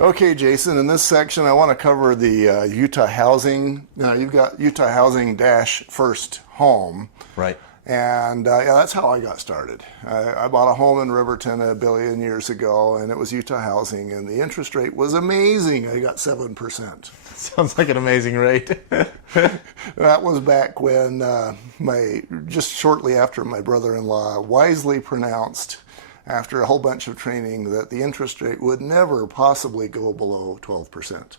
Okay, Jason, in this section I want to cover the Utah housing. Now you've got Utah housing dash first home. Right. And yeah, that's how I got started. I bought a home in Riverton a billion years ago, and it was Utah housing, and the interest rate was amazing. I got 7%. Sounds like an amazing rate. That was back when just shortly after my brother-in-law wisely pronounced, after a whole bunch of training, that the interest rate would never possibly go below 12%.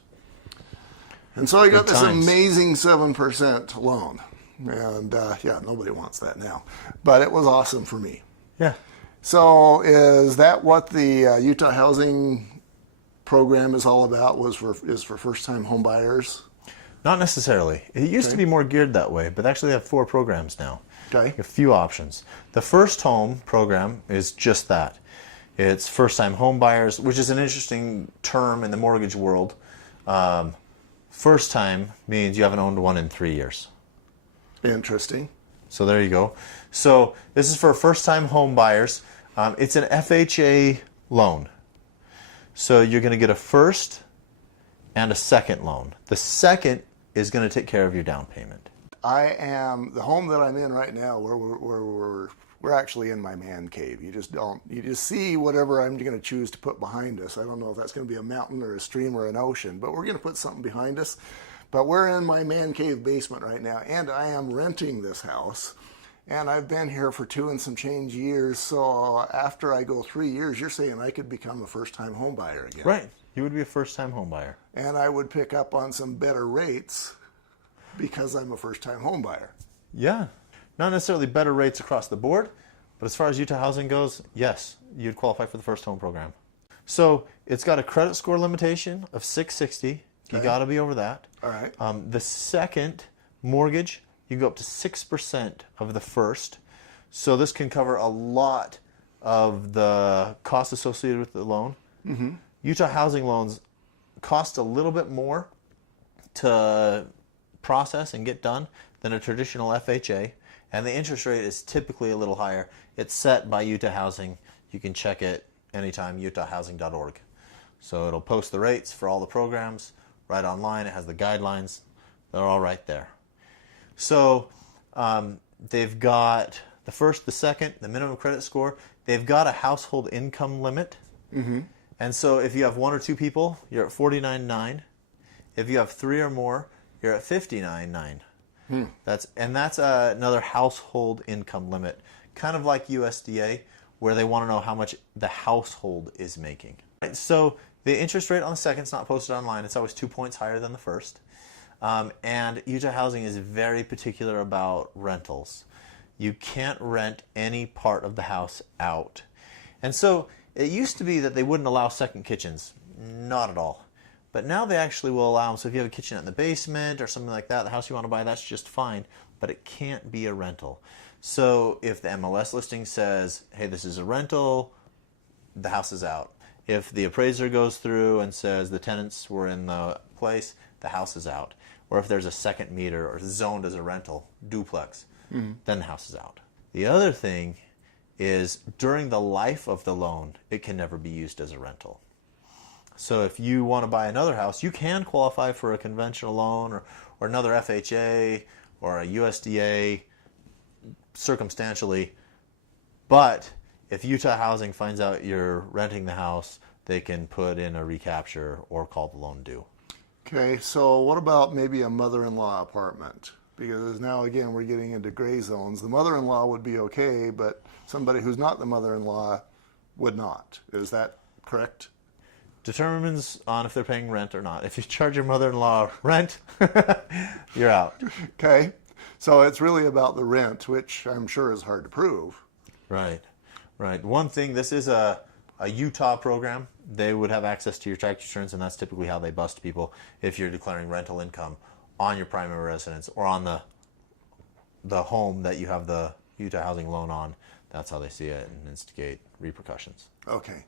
And so I got this amazing 7% loan. And yeah, nobody wants that now. But it was awesome for me. Yeah. So is that what the Utah housing program is all about, is for first-time home buyers? Not necessarily. It used to be more geared that way, but actually they have 4 programs now. Okay. A few options. The first home program is just that. It's first-time home buyers, which is an interesting term in the mortgage world. First time means you haven't owned one in 3 years. Interesting. So there you go. So this is for first-time home buyers. It's an FHA loan. So you're going to get a first and a second loan. The second is going to take care of your down payment. The home that I'm in right now, we're actually in my man cave. You just see whatever I'm going to choose to put behind us. I don't know if that's going to be a mountain or a stream or an ocean, but we're going to put something behind us. But we're in my man cave basement right now, and I am renting this house. And I've been here for 2 and some change years, so after I go 3 years, you're saying I could become a first-time home buyer again. Right. You would be a first-time home buyer. And I would pick up on some better rates because I'm a first-time home buyer. Yeah. Not necessarily better rates across the board, but as far as Utah housing goes, yes, you'd qualify for the first home program. So it's got a credit score limitation of 660. You got to be over that. All right. The second mortgage, you go up to 6% of the first. So this can cover a lot of the costs associated with the loan. Mm-hmm. Utah housing loans cost a little bit more to process and get done than a traditional FHA. And the interest rate is typically a little higher. It's set by Utah Housing. You can check it anytime, utahhousing.org. So it'll post the rates for all the programs right online. It has the guidelines. They're all right there. So they've got the first, the second, the minimum credit score. They've got a household income limit. Mm-hmm. And so if you have 1 or 2 people, you're at $49,900. If you have 3 or more, you're at $59,900. That's another household income limit, kind of like USDA, where they want to know how much the household is making. Right, so the interest rate on the second is not posted online. It's always 2 points higher than the first. And Utah Housing is very particular about rentals. You can't rent any part of the house out. And so it used to be that they wouldn't allow second kitchens. Not at all. But now they actually will allow them. So if you have a kitchen in the basement or something like that, the house you want to buy, that's just fine. But it can't be a rental. So if the MLS listing says, hey, this is a rental, the house is out. If the appraiser goes through and says the tenants were in the place, the house is out. Or if there's a second meter or zoned as a rental, duplex, then the house is out. The other thing is during the life of the loan, it can never be used as a rental. So if you want to buy another house, you can qualify for a conventional loan or another FHA or a USDA circumstantially. But if Utah Housing finds out you're renting the house, they can put in a recapture or call the loan due. Okay, so what about maybe a mother-in-law apartment? Because now, again, we're getting into gray zones. The mother-in-law would be okay, but somebody who's not the mother-in-law would not. Is that correct? Determines on if they're paying rent or not. If you charge your mother-in-law rent, you're out. Okay, so it's really about the rent, which I'm sure is hard to prove. Right, right. One thing, this is a Utah program. They would have access to your tax returns, and that's typically how they bust people if you're declaring rental income on your primary residence or on the home that you have the Utah housing loan on. That's how they see it and instigate repercussions. Okay.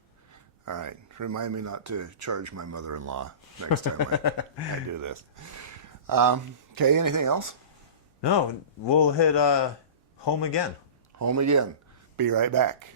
All right. Remind me not to charge my mother-in-law next time I do this. Okay. Anything else? No. We'll hit home again. Home again. Be right back.